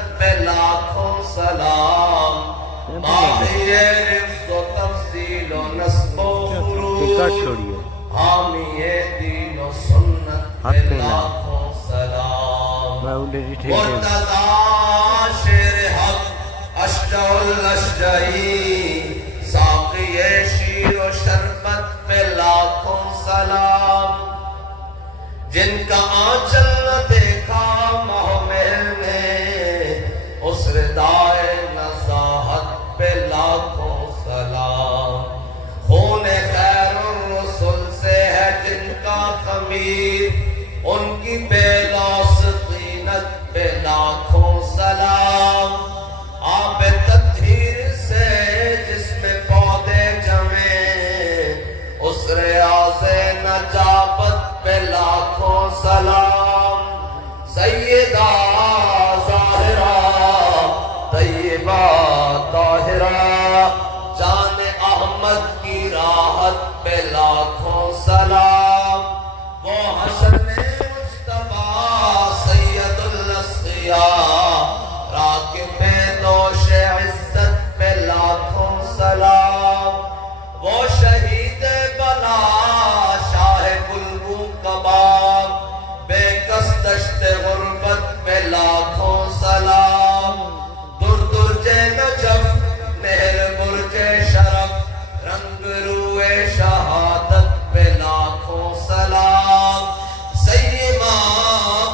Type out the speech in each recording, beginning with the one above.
پہ لاکھوں سلام، باقی رفظ و تفصیل و نسب و فروض، حامی دین و سنت پہ لاکھوں سلام، مرتضی شیر حق اشجع الاشجعی، ساقی شیر و شربت پہ لاکھوں سلام، جن کا آنچل نہ دیکھا محمل نے، اس ردائے نزاہت پہ لاکھوں سلام، خون خیر الرسل سے ہے جن کا خمیر، ان کی بے لوث طینت پہ لاکھوں سلام، آب تطہیر سے جس میں پودے جمیں، اس ریاض نجابت پہ لاکھوں سلام، سیدہ ظاہرہ طیبہ طاہرہ، جان احمد کی راحت پہ لاکھوں سلام، وہ حسن مجتبیٰ سید الاسقیاء، راکب دوش عزت پہ لاکھوں سلام، وہ شہید بلا شاہ بلبو کباب، بے کس دشت غربت پہ لاکھوں سلام، درج نجف مہر برج شرف، رنگ روئے شہادت پہ لاکھوں سلام، سیما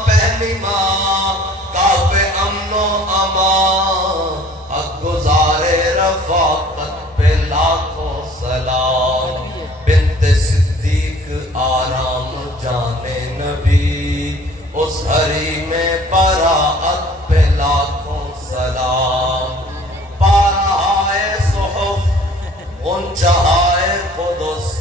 پہلی ماں کعب امن و امان، حق گزار رفاقت پہ لاکھوں سلام، بنت صدیق آرام جانے نبی، اس حریم براعت پہ لاکھوں سلام، پارہائے صحف غنچہائے قدس،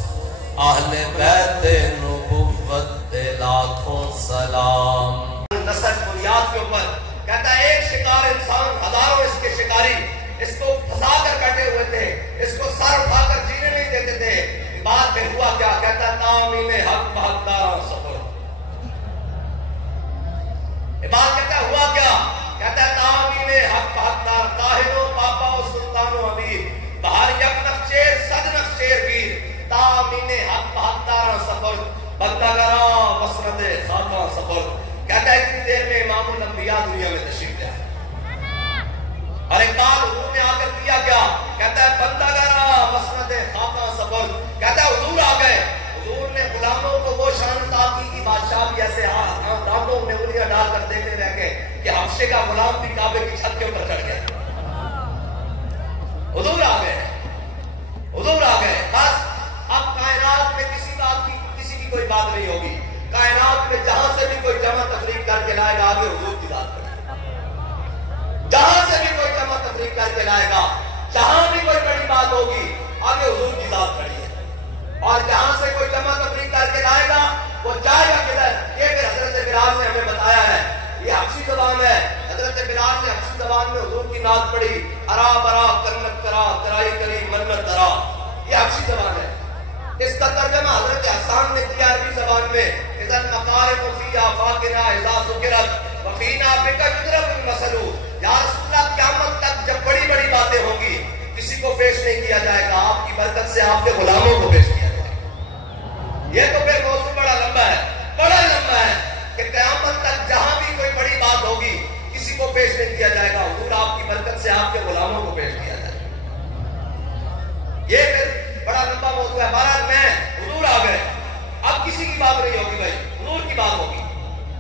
اہل بیت نبوت پہ لاکھوں سلام، نسل بنیاد کے اوپر کہتا ہے ایک شکار انسان ہزاروں اس کے شکاری اس کو پھنسا کر بیٹھے ہوئے تھے، اس کو سر اٹھا کر جینے نہیں دیتے تھے، بعد میں ہوا کیا؟ کہتا ہے تعمیم حق بحقداراں سفر، بعد کہتا ہے ہوا کیا؟ کہتا ہے تعمیم حق بحقدار، طاہر و پاپا و سلطان و امیر، بہار یک نخچیر صد نخچیر گیر، تعمیم حق بحقداراں سفر، بندہ گراں مسند خاکاں سفر، کہتا ہے اتنی دیر میں امام الانبیاء دنیا میں تشریف لے آئے، اور اقبال حضور نے آ کر کیا کیا؟ کہتا ہے بندہ گراں مسند خاکاں سفر، کہتا ہے حضور آ گئے، حضور نے غلاموں کو وہ شان عطا کی کہ بادشاہ بھی ایسے دانتوں میں انگلیاں ڈال کر دیکھتے رہ گئے کہ حبشے کا غلام بھی کعبے کی چھت کے اوپر چڑھ گیا، حضور آ گئے، حضور آ گئے، بس اب کائنات میں کسی کی کوئی بات نہیں ہوگی، کائنات میں جہاں سے بھی کوئی جمع تفریق کر کے لائے گا آگے حضور کی ذات کھڑی ہے، جہاں سے بھی کوئی جمع تفریق کر کے لائے گا، جہاں بھی کوئی بڑی بات ہوگی آگے حضور کی ذات کھڑی ہے، اور جہاں سے کوئی جمع تفریق کر کے لائے گا وہ جائے گا کدھر؟ یہ پھر حضرت بلال نے ہمیں بتایا ہے، یہ حبشی زبان ہے، حضرت بلال نے حبشی زبان میں حضور کی نعت پڑھی، ارا برا کرنک کرا ترائی کری مرمر ترا، یہ حبشی زبان ہے، اس کا ترجمہ حضرت حسان نے کیا عربی زبان میں، اذا مقارب فی آفاقنا اذا ذکرت وفینا بک یضرب المثل، یا رسول اللہ قیامت تک جب بڑی بڑی باتیں ہوں گی کسی کو پیش نہیں کیا جائے گا، آپ کی برکت سے آپ کے غلاموں کو پیش کیا جائے گا، یہ تو پھر موضوع بڑا لمبا ہے، بڑا لمبا ہے کہ قیامت تک جہاں بھی کوئی بڑی بات ہوگی کسی کو پیش نہیں کیا جائے گا، حضور آپ کی برکت سے آپ کے غلاموں کو پیش کیا جائے گا، یہ پھر بڑا لمبا موضوع ہے، بہرحال میں حضور آ گئے، اب کسی کی بات نہیں ہوگی بھائی، حضور کی بات ہوگی،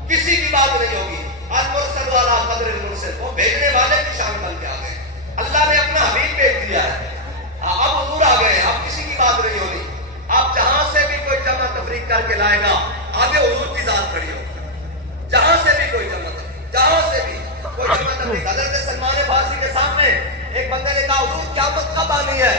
کسی کی بات نہیں ہوگی، المرسل والا قدر المرسل، وہ بھیجنے والے کی شان بن کے آ گئے، اللہ نے اپنا حبیب بھیج دیا ہے، اب حضور آ گئے، اب کسی کی بات نہیں ہوگی، اب جہاں سے بھی کوئی جمع تفریق کر کے لائے گا آگے حضور کی ذات کھڑی ہوگی، جہاں سے بھی کوئی جمع تفریق، جہاں سے بھی کوئی جمع تفریق، حضرت سلمان فارسی کے سامنے ایک بندے نے کہا حضور قیامت کب آنی ہے،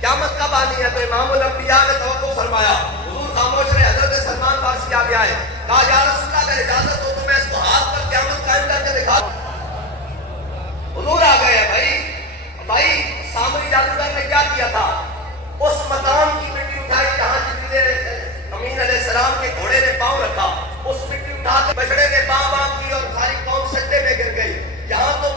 قیامت کب آنی ہے؟ تو امام الانبیاء نے توقع فرمایا، حضور خاموش رہے، حضرت سلمان فارسی آگے آئے، کہا یا رسول اللہ اگر اجازت ہو تو میں اس کو ہاتھ پر قیامت قائم کر کے دکھا، حضور آ گئے بھائی سامری جادوگر نے کیا کیا تھا، اس مقام کی مٹی اٹھائی جہاں جبریل امین علیہ السلام کے گھوڑے نے پاؤں رکھا، اس مٹی اٹھا کے بچڑے نے باں باں کی اور ساری قوم سجدے میں گر گئی، یہاں تو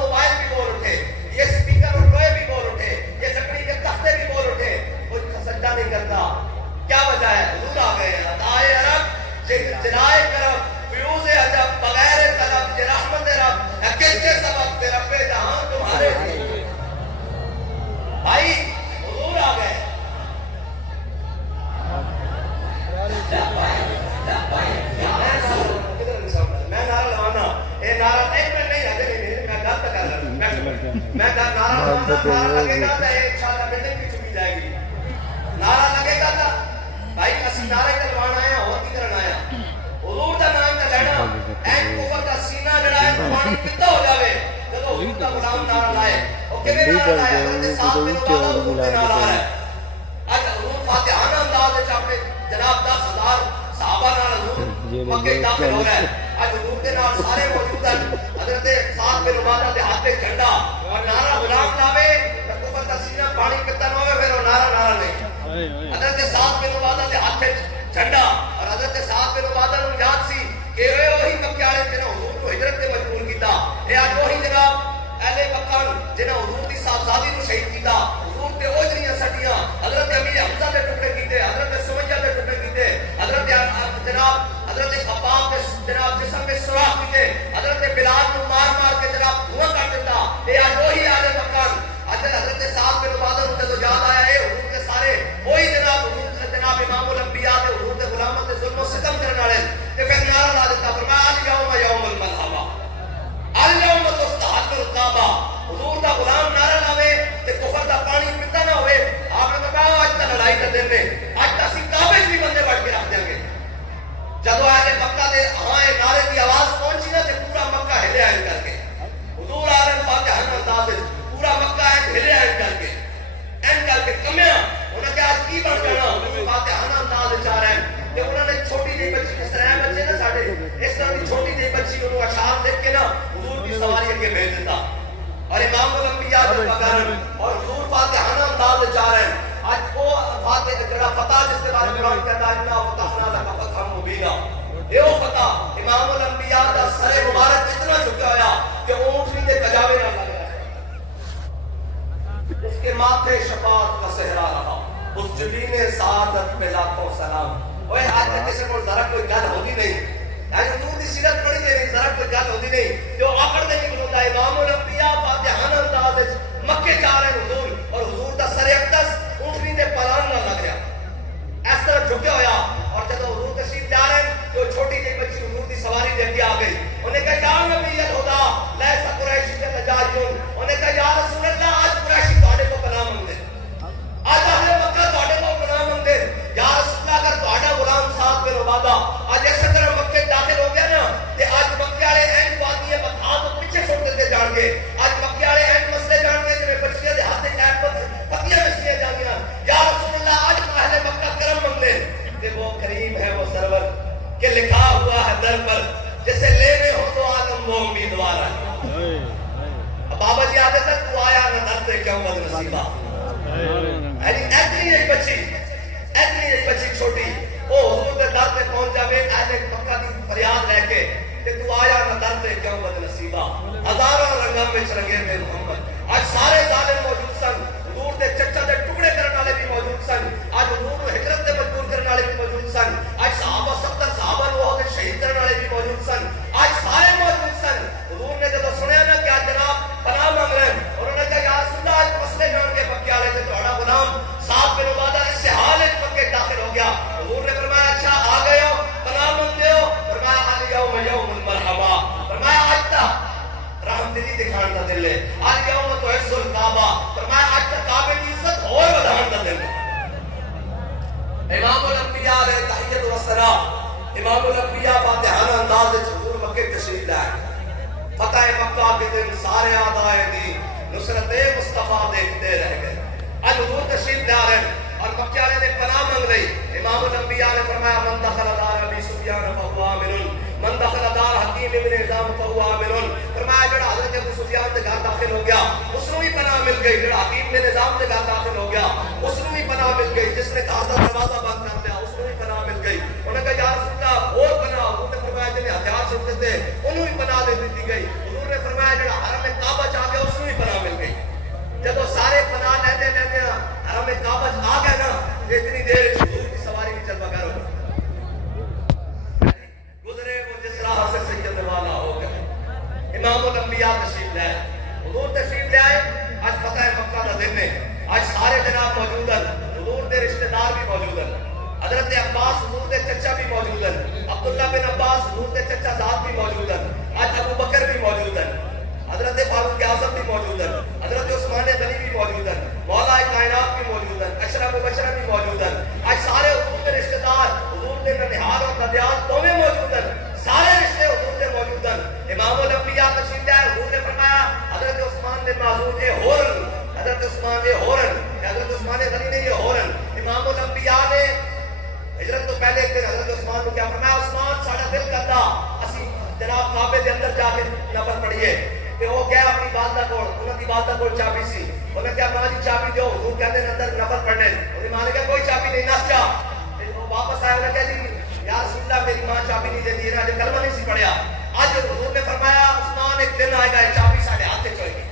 میں کہا نعرہ لگے گا تو انشاءاللہ بلڈنگ بھی چکی جائے گی. نعرہ لگے گا تھا بھائی اسی نعرے کلوان آیا اور کی کرن آیا حضور دا نام تے لینا این کفر دا سینہ جڑا ہے پانی پیتا ہو جاوے جب حضور دا غلام نعرہ لائے او کیویں نعرہ لائے حضرت صاحب بن عبادہ حضور دے نال آ رہا ہے. اج حضور فاتحانہ انداز وچ اپنے جناب 10,000 صحابہ نال حضور مکے داخل ہو رہے ہیں. اج حضور دے نال سارے موجود ہیں. حضرت صاحب بن عبادہ دے ہاتھ تے جھنڈا اور نعرہ غلام لاوے تے کفر دا سینہ پانی پیتا نہ ہوے پھر او نعرہ نہیں. حضرت صاحب بن عبادہ دے ہاتھ تے جھنڈا اور حضرت صاحب بن عبادہ نوں یاد سی کہ اے وہی مکے والے جنہاں حضور کو ہجرت تے مجبور کیتا. اے اج وہی جناب اہل مکہ جنہاں حضور دی صاحبزادی نوں شہید کیتا. حضور تے او جڑیاں سٹیاں حضرت امیر حمزہ دے ٹکڑے کیتے, حضرت سمیہ دے ٹکڑے کیتے, حضرت جناب حضرت خباب دے جناب جسم میں سوراخ کیتے, حضرت بلال نوں مار مار کے جناب دھواں کر دیتا. اے اج وہی اہل مکہ حضرت صاحب بن عبادہ نوں جدوں یاد آیا اے حضور دے سارے وہی جناب جناب امام الانبیاء دے حضور دے غلاماں تے ظلم و ستم کرن والے تے پھر نعرہ لا دیتا فرمایا الیوم یوم الملحمہ الیوم تستحق الکعبہ. حضور دا غلام نعرہ لاوے تے کفر دا پانی پیتا نہ ہوئے. آپ نے کہا اج تا لڑائی دا دن ہے, اج تا اسی کعبے وچ بھی بندے بڑھ کے رکھ دیں گے. جدوں اہل مکہ دے ہاں نعرے دی آواز پہنچی نا تے پورا مکہ ہلیا ہے کر کے. حضور آ رہے فاتحہ انداز وچ پورا مکہ ہلیا ہے کر کے کمیا. انہوں نے کہا آج کی بن جانا حضور فاتحانہ انداز وچ آ رہے ہیں. تے انہوں نے چھوٹی جی بچی کس طرح بچے نا ساڈے اس طرح کی چھوٹی جی بچی انہوں اشعار دیکھ کے نا حضور کی سواری اگے بھیج دیتا اور امام الانبیاء دے بغیر اور حضور فاتحانہ انداز وچ آ رہے ہیں. آج وہ فاتح جڑا فتح جس کے بارے میں قرآن کہتا ہے انا فتحنا لک فتحا مبینا, اے او فتح امام الانبیاء دا سر مبارک اتنا جھکا ہوا کہ اونٹنی دے کجاوے نہ لگ رہا ہے. اس کے ماتھے شفاعت کا صحرا رہا, اس جبین سعادت پہ لاکھوں سلام. اوے آج تک کسی کو ذرا کوئی گل ہوتی نہیں, آج حضور دی سیرت پڑھی دے نہیں, ذرا کوئی گل ہوتی نہیں کہ وہ آخر دے نہیں بنوتا. امام الانبیاء فاتحانہ انداز مکے جا رہے ہیں حضور اور حضور دا سر اقدس اونٹنی دے پلان نہ لگ رہا اس طرح جھکے ہویا. اور جب حضور تشریف جا رہے ہیں تو چھوٹی جی بچی حضور دی سواری دے کے آ گئی. انہیں کہا یا نبی الہدا لیس قریشی کے نجاجون, انہیں کہا یا رسول اللہ آج قریشی تواڈے کو پناہ منگدے, آج اہل مکہ تواڈے کو پناہ منگدے. یا رسول اللہ اگر تواڈا غلام صاحب بن عبادہ آج اس طرح مکے داخل ہو گیا نا تے آج مکے والے این وادی بتا تو پیچھے چھوڑ دیتے جان گے. آج مکے والے این مسئلے جان گے جنہیں بچیاں دے ہاتھ تے پتیاں مسئلے جان گیا. یا رسول اللہ آج اہل مکہ کرم منگ لے تے وہ کریم ہے وہ سرور کہ لکھا ہوا ہے در پر جیسے لینے ہو تو عالم وہ امیدوار ہے. بابا جی آتے تک تو آیا نہ درتے کیوں بد نصیبہ. ایتنی ایک بچی چھوٹی وہ حضور دے در تے پہنچ جاوے اہل مکہ دی فریاد لے کے کہ تو آیا نہ درتے کیوں بد نصیبہ. ہزاروں رنگاں وچ رنگے میں محمد. آج سارے ظالم موجود سن, حضور دے چچا دے ٹکڑے کرنے والے بھی موجود سن, آج حضور کو ہجرت تے مجبور کرنے والے بھی موجود سن, آج صحابہ 70 صحابہ کو وہاں شہید کرنے والے بھی موجود سن, آج سارے موجود سن. حضور نے جب سنیا نا کہ جناب پناہ مانگ رہے ہیں, انہوں نے کہا یا رسول اللہ آج مسئلے جان کے مکے والے سے تہاڈا غلام صاحب بن عبادہ اس سے حال وچ مکے داخل ہو گیا. حضور نے فرمایا اچھا آ گئے ہو پناہ مانگتے ہو, فرمایا الیوم یوم المرحمہ, فرمایا آج تک رحم دلی دکھان دا دل ہے, آج یوم تعز الکعبہ, فرمایا آج تک کعبے کی عزت اور بڑھان دا دل ہے. امام الانبیاء علیہ تحیت و السلام امام الانبیاء فاتحانہ انداز وچ حضور مکے تشریف لائے. فتح مکہ کے دن سارے آدائے دین نصرت مصطفیٰ دیکھتے رہ گئے. آج حضور تشریف لا رہے ہیں اور مکے والے نے پناہ مانگ رہی. امام الانبیاء نے فرمایا من دخل دار ابی سفیان فهو آمن, من دخل دار حکیم ابن حزام فهو آمن. فرمایا جڑا حضرت ابو سفیان کے گھر داخل ہو گیا اس کو بھی پناہ مل گئی, جڑا حکیم بن حزام کے گھر داخل ہو گیا اس کو بھی پناہ مل گئی, جس نے گھر کا دروازہ بند کر دیا اس کو بھی پناہ مل گئی. انہوں نے کہا یا رسول اللہ اور پناہ, انہوں نے فرمایا جنہیں ہتھیار چھوڑتے تھے انہوں بھی پناہ دے دی گئی. حضور نے فرمایا جڑا حرم کعبہ چاہ گیا اس کو بھی پناہ مل گئی. جب وہ سارے پناہ لیتے حرم کعبہ آ گئے نا اتنی دیر حضور کی سواری بھی چل بغیر ہو گزرے وہ جس راہ سے سید والا ہو گئے. امام الانبیاء تشریف لائے, حضور تشریف لائے. آج فتح مکہ کا دن ہے, آج سارے جناب موجود ہیں, حضور دے رشتہ دار بھی موجود ہیں, حضرت عباس حضور دے چچا بھی موجود ہیں, عبداللہ بن عباس حضور دے چچا زاد بھی موجود ہیں, آج ابو بکر بھی موجود ہیں, حضرت فاروق اعظم بھی موجود ہیں, حضرت عثمان غنی بھی موجود ہیں، مولا کائنات بھی موجود ہیں، اشرف مبشرہ بھی موجود ہیں، آج سارے حضور کے رشتہ دار حضور کے ننہال اور ددیال دونوں موجود ہیں، سارے رشتے حضور کے موجود ہیں۔ امام الانبیاء تشریف لائے، حضور نے فرمایا حضرت عثمان نے معذور اے ہورن، حضرت عثمان اے ہورن، حضرت عثمان غنی نے یہ ہورن۔ امام الانبیاء نے ہجرت تو پہلے ایک دن حضرت عثمان کو کیا فرمایا، عثمان ساڑا دل کرتا اسی جناب کعبے دے اندر جا کے نفل پڑھیے کہ وہ گیا اپنی والدہ کول، انہاں دی والدہ کول چابی سی، انہاں کیا ماں جی چابی دیو، حضور کہندے نے اندر نفل پڑھنے، انہاں ماں نے کہا کوئی چابی نہیں، نس جا۔ وہ واپس آیا، انہاں کہا جی یا رسول اللہ میری ماں چابی نہیں دیتی، انہاں نے کلمہ نہیں سی پڑھیا۔ آج حضور نے فرمایا عثمان ایک دن آئے گا یہ چابی ساڑھے ہاتھ سے چوئے گی۔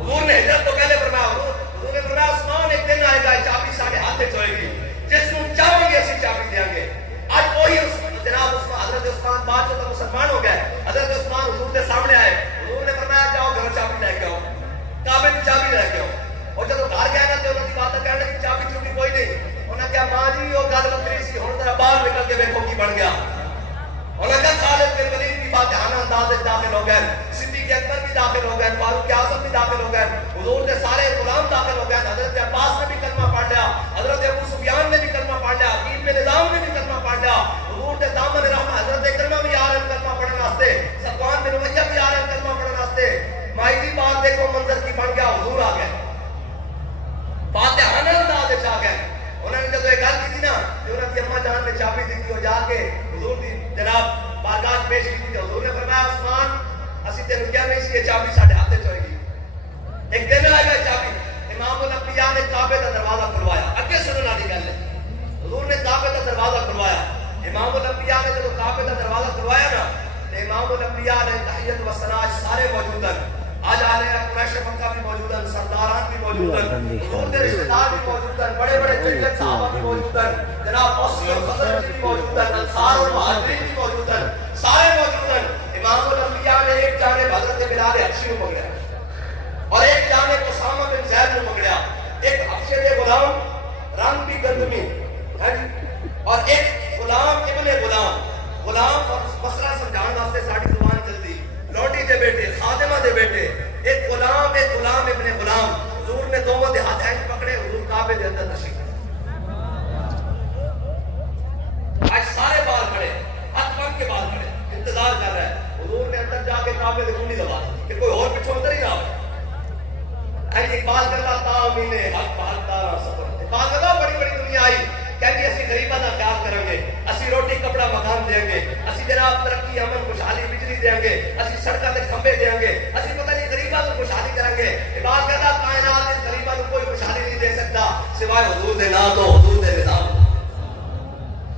حضور نے ہجرت تو پہلے فرمایا، حضور نے فرمایا عثمان ایک دن آئے گا یہ چابی ساڑھے ہاتھ سے چوئے گی، جس کو چاہیں گے اسی چابی دیں گے۔ آج وہی جناب حضرت عثمان بعد جو مسلمان ہو گئے، حضرت عثمان حضور کے سامنے آئے، حضور نے فرمایا جاؤ گھر چابی لے کے آؤ، کعبے کی چابی لے کے آؤ۔ اور جب گھر گیا نا تو انہوں کی بات کہنے لگی چابی چوبی کوئی نہیں، انہوں نے کہا ماں جی وہ گل بکری سی، ہوں ذرا باہر نکل کے دیکھو کی بن گیا۔ انہوں نے کہا خالد بن ولید بھی فاتحانہ انداز میں داخل ہو گئے، صدیق اکبر بھی داخل ہو گئے، فاروق اعظم بھی داخل ہو گئے، حضور کے سارے غلام داخل ہو گئے، حضرت عباس نے بھی کلمہ پڑھ لیا، حضرت ابو سفیان نے بھی کلمہ پڑھ لیا، عقیل بن نظام نے بھی کلمہ پڑھ لیا، حضور کے دامن رحمہ حضرت اکرمہ بھی آ رہے ہیں کلمہ پڑھنے واسطے، صفوان بن امیہ بھی آ رہے ہیں کلمہ پڑھنے واسطے۔ مائی بات دیکھو منظر کی بن گیا، حضور آ گئے فاتحانہ انداز میں آ گئے۔ انہوں نے جب یہ گل کی تھی نا جو انہوں کی اماں جان نے چابی دی تھی، وہ جا کے حضور دی جناب بارگاہ پیش کی تھی، حضور نے فرمایا عثمان اسی تینوں کیا نہیں سی یہ چابی ساڑھے ہاتھ چوئے گی، ایک دن آئے گا چابی۔ امام الانبیاء نے کعبے کا دروازہ کھلوایا، اگے سنن والی گل ہے، حضور نے کعبے کا دروازہ کھلوایا۔ امام الانبیاء نے جب کعبے کا دروازہ کھلوایا نا تو امام الانبیاء نے تحیت و ثنا سارے موجود ہیں، آج آ رہے ہیں قریش مکہ بھی موجود ہیں، سرداران بھی موجود ہیں، حضور کے رشتہ دار بھی موجود ہیں، بڑے بڑے جنگل صحابہ بھی موجود ہیں، جناب اوسی اور خزرج بھی موجود ہیں، انصار اور مہاجرین بھی موجود ہیں، سارے موجود ہیں۔ امام الانبیاء نے ایک جانب حضرت بلال حبشی کو پکڑا اور ایک جانب اسامہ بن زید کو پکڑا، ایک حبشے کے غلام رنگ کی گندمی ہے جی، اور ایک غلام ابن غلام، غلام اور مسئلہ سمجھان واسطے ساڑی زبان چلتی، لوٹی دے بیٹے، خادمہ دے بیٹے، ایک غلام ابن غلام، حضور نے دونوں دے ہاتھ پکڑے، حضور کعبے دے اندر تشریف۔ آج سارے بال کھڑے، ہاتھ پک کے بال کھڑے، انتظار کر رہے ہیں، حضور نے اندر جا کے کعبے دے کنڈی دبا کہ کوئی اور پچھو اندر ہی نہ ہو۔ اقبال کرتا تامین حق بہتارا سفر، اقبال کرتا بڑی بڑی دنیا آئی کہنگی اسی غریبہ دا خیال کریں گے، اسی روٹی کپڑا مکان دیں گے، اسی جناب ترقی امن خوشحالی بجلی دیں گے، اسی سڑکاں تے کھمبے دیں گے، اسی پتہ نہیں غریبہ کو خوشحالی کریں گے۔ اقبال کرتا کائنات اس غریبہ کو کوئی خوشحالی نہیں دے سکتا سوائے حضور دے نام تو حضور دے نظام۔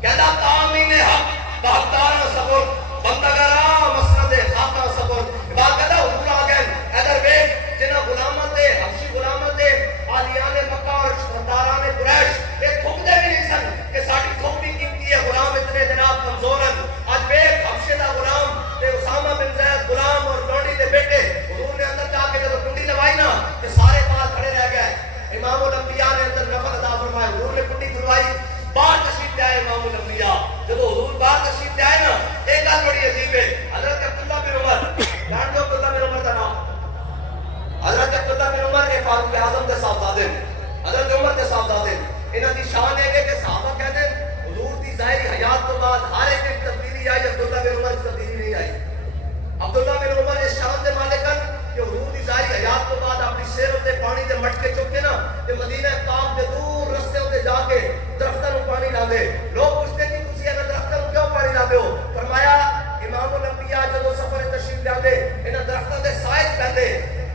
کہتا تامین حق بہتارا سفر، بندگرا مسند خاکہ سفر۔ اقبال کرتا حضور آ گئے ادھر بیٹھ جنہ غلامت دے حبشی غلامت دے آلیان مکہ اور سرداران قریش یہ تھوک دے بھی نہیں سن کہ ساڑی تھوک بھی قیمتی ہے، غلام اتنے جناب کمزور ہیں۔ آج بیٹھ حبشے دا غلام تے اسامہ بن زید غلام اور لونڈی دے بیٹے، حضور نے اندر جا کے جب کنڈی لوائی نا کہ سارے بال کھڑے رہ گئے۔ امام الانبیاء نے اندر نفل ادا فرمایا، حضور نے کنڈی کھلوائی، باہر تشریف لے آئے امام الانبیاء۔ جب حضور باہر تشریف لے آئے نا ایک گل بڑی عجیب ہے، حضرت عبداللہ بن عمر، جان دو عبداللہ بن عمر کا نام، حضرت عبداللہ بن عمر کے فاروق اعظم کے صاحبزادے، حضرت عمر کے صاحبزادے، انہاں دی شان ہے کہ صحابہ کہتے ہیں حضور دی ظاہری حیات تو بعد ہر ایک تبدیلی آئی، عبداللہ بن عمر کی تبدیلی نہیں آئی۔ عبداللہ بن عمر اس شان دے مالک ہیں کہ حضور دی ظاہری حیات تو بعد اپنی سیر تے پانی دے مٹکے چک کے نا تے مدینہ پاک دے دور رستے تے جا کے درختاں نوں پانی لاندے۔ لوگ پوچھتے کہ تسی انہاں درختاں نوں کیوں پانی لاندے ہو؟ فرمایا امام الانبیاء جدوں سفر تشریف لاندے انہاں درختاں دے سائے پہندے،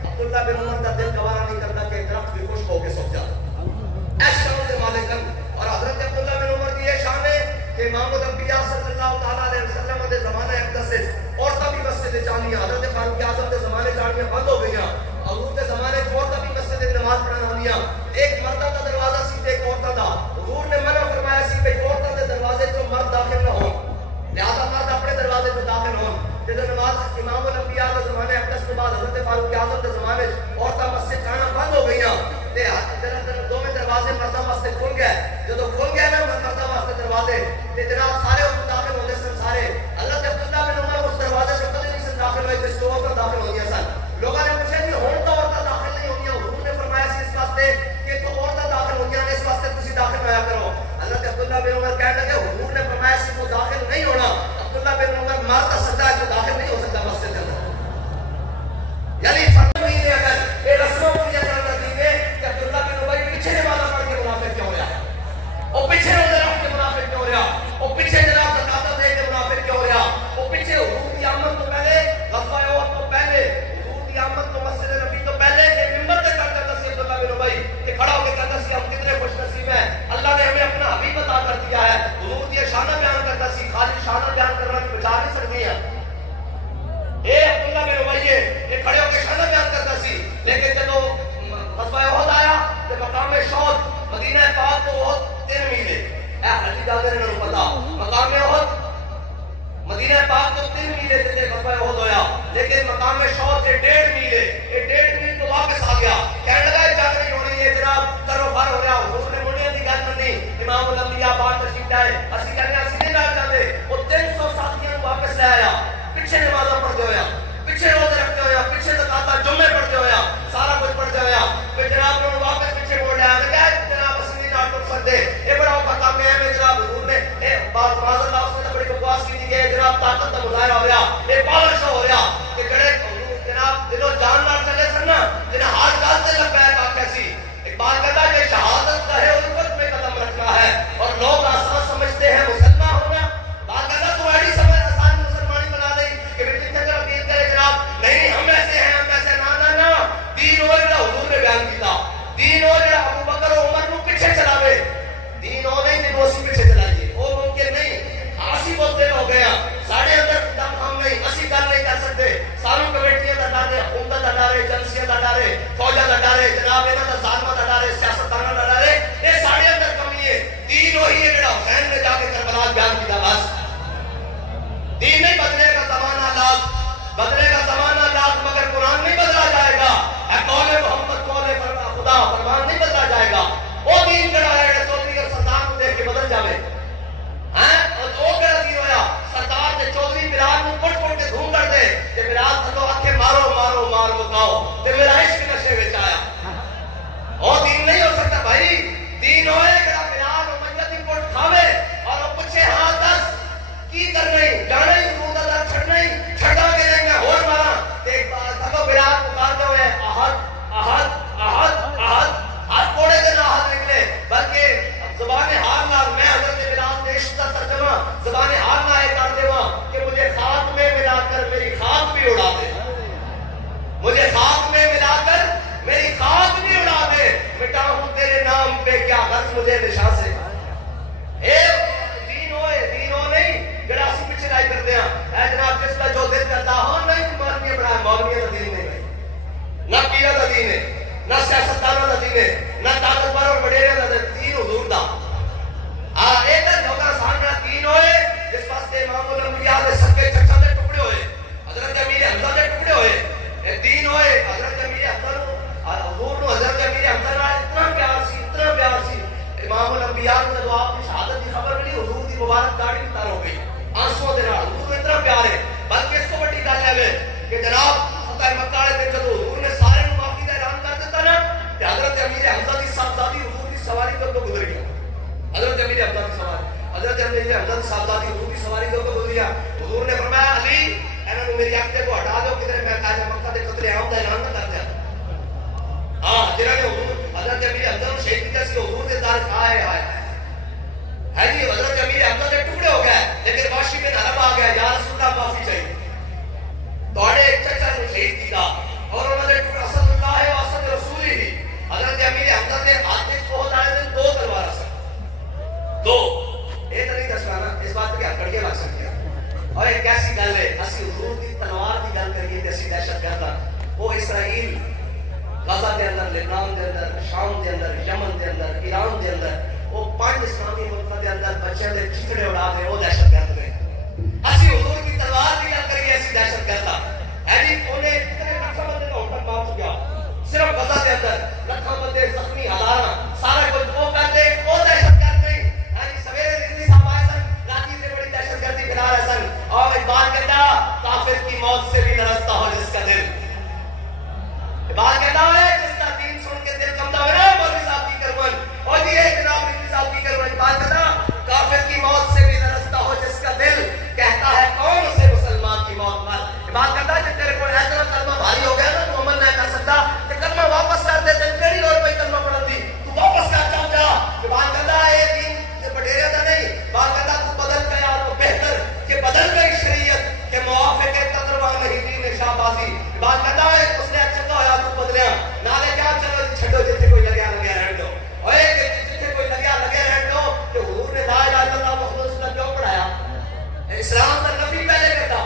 عبداللہ بن عمر کا دل گوارا نہیں کرتا کہ درخت بھی خوش ہو کے سو جاتا۔ اس شان سے مالک ہیں۔ اور حضرت عبداللہ بن عمر کی یہ شان ہے کہ امام الانبیاء صلی اللہ تعالیٰ علیہ وسلم کے زمانہ اقدس سے عورتیں بھی مسجد جانیاں، حضرت فاروق اعظم کے زمانے جانیاں بند ہو گئیاں، حضور کے زمانے عورتیں بھی مسجد نماز پڑھنا آنیاں، ایک مردہ کا دروازہ سی تے ایک عورتہ دا، حضور نے منع فرمایا سی کہ عورتوں کے دروازے جو مرد داخل نہ ہوں، لہذا مرد اپنے دروازے جو داخل ہوں۔ جب نماز امام الانبیاء کے زمانے اقدس کے بعد حضرت فاروق اعظم کے زمانے عورتیں مسجد جانا بند ہو گئیاں، دونوں دروازے مردہ واسطے کھل گئے، جب کھل گئے نا مردہ واسطے دروازے تے جناب سارے اس داخل ہوتے سن سارے۔ حضرت عبداللہ بن عمر اس دروازے سے کبھی نہیں سن داخل ہوئے جس کو عورتیں داخل ہوئی سن۔ لوگوں نے پوچھا کہ ہوں تو عورتیں داخل نہ سیاستدانوں کا دین ہے، نہ طاقتور اور وڈیرے کا دین حضور دا ایک لوگا سامنے دین ہوئے جس واسطے امام الانبیاء دے سکے چچا دے ٹکڑے ہوئے، حضرت امیر حمزہ دے ٹکڑے ہوئے، دین ہوئے حضرت امیر حمزہ حضور نو حضرت امیر حمزہ نال اتنا پیار سی امام الانبیاء نے جب آپ کی شہادت کی خبر ملی حضور دی مبارک داڑھی تر ہو گئی آنسوں دے نال، حضور کو اتنا پیار ہے، بلکہ اس کو بڑی گل ہے کہ جناب فتح مکہ والے دن جب حضور نے سارے نو معافی کا اعلان کر دیتا نا کہ حضرت امیر حمزہ دی صاحبزادی حضور کی سواری کر تو گزر گیا، حضرت امیر حمزہ کی سواری، حضرت امیر حمزہ کی صاحبزادی حضور کی سواری کر تو گزر گیا، حضور نے فرمایا علی انہوں نے میری آنکھ کو ہٹا دو کدھر میں تاج مکہ دے قتل عام دا اعلان نہ کر دیا، ہاں جنہوں نے حضور حضرت امیر حمزہ کو شہید کیا سی حضور نے دار کھائے ہے جی حضرت امیر حمزہ کے ٹکڑے ہو گئے لیکن واشی بن حرب آ گیا یا رسول اللہ معافی چاہیے توڑے چچا نے شہید کیا اور انہوں نے ٹکڑا صلی اللہ علیہ وسلم رسول ہی حضرت امیر حمزہ نے ہاتھ کو لائے دن 2 تلوار سن 2 یہ تو نہیں دسوانا اس بات کے کڑیاں لگ سکتی ہیں اور ایک ایسی گل ہے اسی حضور کی تلوار کی گل کریے کہ اسی دہشت گرد وہ اسرائیل غزہ دے اندر لبنان دے اندر شام دے اندر یمن دے اندر ایران دے اندر وہ 5 اسلامی ملکوں دے اندر بچوں دے چچڑے اڑا دے وہ دہشت گرد نے اسی حضور کی تلوار کی گل کریے ایسی دہشت گرد ہے جی انہیں کتنے لکھاں بندے کا ہوٹل مار چکا صرف غزہ دے اندر لکھاں بندے زخمی حالانا سارا کچھ وہ کرتے وہ دہشت گرد نہیں ہے جی سویرے رضوی صاحب آئے سن راتی سے بڑی دہشت گردی پھیلا رہے سن اور اقبال کہتا کافر کی موت سے بھی لرزتا ہو جس کا دل اقبال کہتا ہے جس کا دین سن کے دل کمتا ہوئے نا مولوی صاحب کی کرون اور یہ جناب مولوی صاحب کی کرون اقبال کہتا کافر کی موت سے بھی لرزتا ہو جس کا دل کہتا ہے کون سے مسلمان کی موت مر اقبال کہتا ہے جب تیرے کو ایسا کلمہ بھاری ہو گیا نا تو عمل نہیں کر سکتا کہ کلمہ واپس کر دے تیری کیڑی لوڑ پئی کلمہ پڑھن دی تو واپس کر جا اقبال کہتا ہے یہ دین سے بڈیرے دا نہیں اقبال کہتا تو بدل گیا تو بہتر کہ بدل گئی شریعت کہ موافق قدر نہیں دین شاہبازی اقبال کہتا ہے اس نے چنگا ہویا تو بدلیا نالے کیا چلو چھڈو جتھے کوئی لگیا رہن دو اوئے جتھے کوئی لگیا رہن دو کہ حضور نے لا الہ الا اللہ محمد رسول اللہ کیوں پڑھایا اسلام کا نفی پہلے کرتا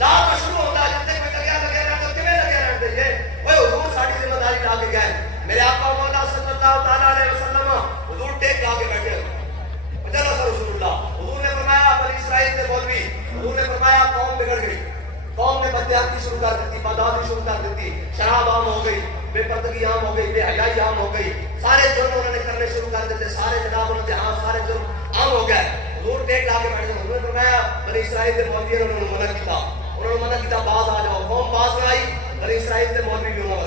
لا تو شروع ہوتا جتنے کوئی لگیا رہن دو کیویں لگیا رہن دے اوئے حضور ساری ذمہ داری لا کے گئے میرے آقا مولا صلی اللہ تعالی علیہ وسلم حضور ٹیک لا کے بیٹھے چلو سر رسول اللہ حضور نے فرمایا بنی اسرائیل کے مولوی حضور نے فرمایا قوم بگڑ گئی قوم نے بدیاتی شروع کر دیتی بدعاتی شروع کر دیتی شراب عام ہو گئی بے پردگی عام ہو گئی بے حیائی عام ہو گئی سارے جرم انہوں نے کرنے شروع کر دیتے سارے جناب انہوں نے ہاں سارے جرم عام ہو گئے حضور ٹیک لا کے بیٹھے حضور نے فرمایا بنی اسرائیل کے مولوی انہوں نے منع کیا باز آ جاؤ قوم باز نہ آئی بنی اسرائیل کے مولوی بھی انہوں نے